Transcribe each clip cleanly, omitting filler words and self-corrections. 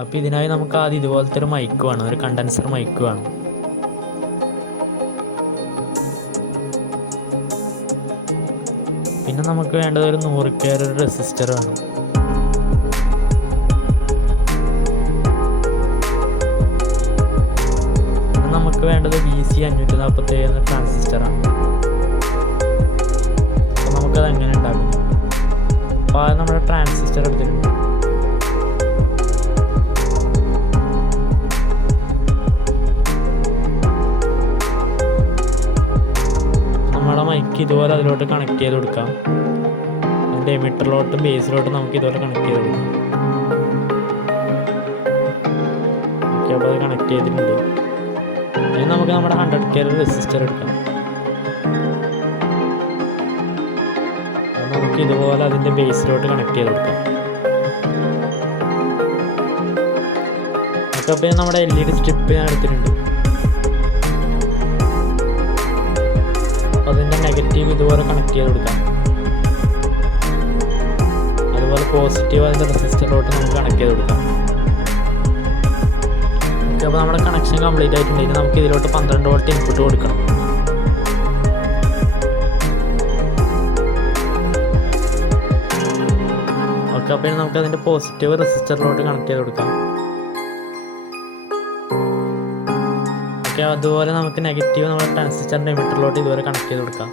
അപ്പോൾ ഇതിനായി നമുക്ക് ആദ്യം ഇതുപോലത്തെ ഒരു മൈക്ക് വേണം, ഒരു കണ്ടൻസർ മൈക്ക് വേണം. പിന്നെ നമുക്ക് വേണ്ടത് ഒരു 100K ഒരു റെസിസ്റ്റർ വേണം. പിന്നെ നമുക്ക് വേണ്ടത് BC547 എന്ന ട്രാൻസിസ്റ്ററാണ്. അപ്പോൾ നമുക്കത് എങ്ങനെ ഉണ്ടാക്കും? അപ്പോൾ അത് നമ്മുടെ ട്രാൻസിസ്റ്റർ എടുത്തിട്ടുണ്ട്. മൈക്ക് ഇതുപോലെ അതിലോട്ട് കണക്ട് ചെയ്ത് കൊടുക്കാം. അതിൻ്റെ എമിറ്ററിലോട്ടും ബേസിലോട്ടും നമുക്ക് ഇതുപോലെ കണക്ട് ചെയ്ത് കൊടുക്കാം. ഓക്കെ, അപ്പോൾ അത് കണക്ട് ചെയ്തിട്ടുണ്ട്. ഇനി നമുക്ക് നമ്മുടെ 100K റെസിസ്റ്റർ എടുക്കാം. അത് നമുക്ക് ഇതുപോലെ അതിൻ്റെ ബേസിലോട്ട് കണക്ട് ചെയ്ത് കൊടുക്കാം. ഓക്കെ, അപ്പോൾ നമ്മുടെ LED സ്ട്രിപ്പ് ഞാൻ എടുത്തിട്ടുണ്ട്. അതിൻ്റെ നെഗറ്റീവ് ഇതുപോലെ കണക്ട് ചെയ്ത് കൊടുക്കാം. അതുപോലെ പോസിറ്റീവ് അതിൻ്റെ റെസിസ്റ്ററിലോട്ട് നമുക്ക് കണക്ട് ചെയ്ത് കൊടുക്കാം. ഓക്കെ, അപ്പോൾ നമ്മുടെ കണക്ഷൻ കംപ്ലീറ്റ് ആയിട്ടുണ്ട്. ഇനി നമുക്ക് ഇതിലോട്ട് 12 വോൾട്ട് ഇൻപുട്ട് കൊടുക്കണം. ഓക്കെ, അപ്പോൾ നമുക്ക് അതിൻ്റെ പോസിറ്റീവ് റെസിസ്റ്ററിലോട്ട് കണക്ട് ചെയ്ത് കൊടുക്കാം. ഓക്കെ, അതുപോലെ നമുക്ക് നെഗറ്റീവ് നമ്മുടെ ട്രാൻസിസ്റ്ററിൻ്റെ എമിറ്ററിലോട്ട് ഇതുവരെ കണക്ട് ചെയ്ത് കൊടുക്കാം.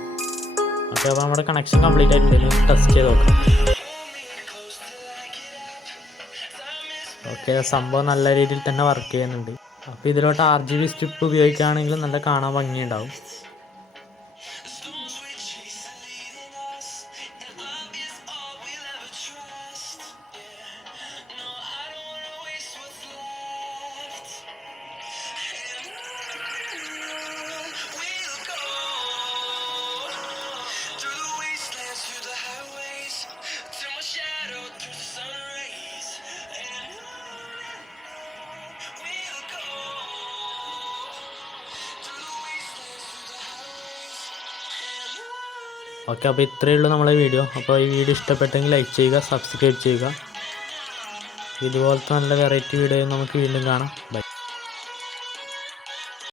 ഓക്കെ, അപ്പോൾ നമ്മുടെ കണക്ഷൻ കംപ്ലീറ്റ് ആയിട്ടുണ്ടെങ്കിൽ ടെസ്റ്റ് ചെയ്ത് നോക്കാം. ഓക്കെ, സംഭവം നല്ല രീതിയിൽ തന്നെ വർക്ക് ചെയ്യുന്നുണ്ട്. അപ്പോൾ ഇതിലോട്ട് RGB സ്ട്രിപ്പ് ഉപയോഗിക്കുകയാണെങ്കിൽ നല്ല കാണാൻ ഭംഗിയുണ്ടാവും. ഓക്കെ, അപ്പോൾ ഇത്രയേ ഉള്ളൂ നമ്മളെ വീഡിയോ. അപ്പോൾ ഈ വീഡിയോ ഇഷ്ടപ്പെട്ടെങ്കിൽ ലൈക്ക് ചെയ്യുക, സബ്സ്ക്രൈബ് ചെയ്യുക. ഇതുപോലത്തെ നല്ല വെറൈറ്റി വീഡിയോ നമുക്ക് വീണ്ടും കാണാം. ബൈ.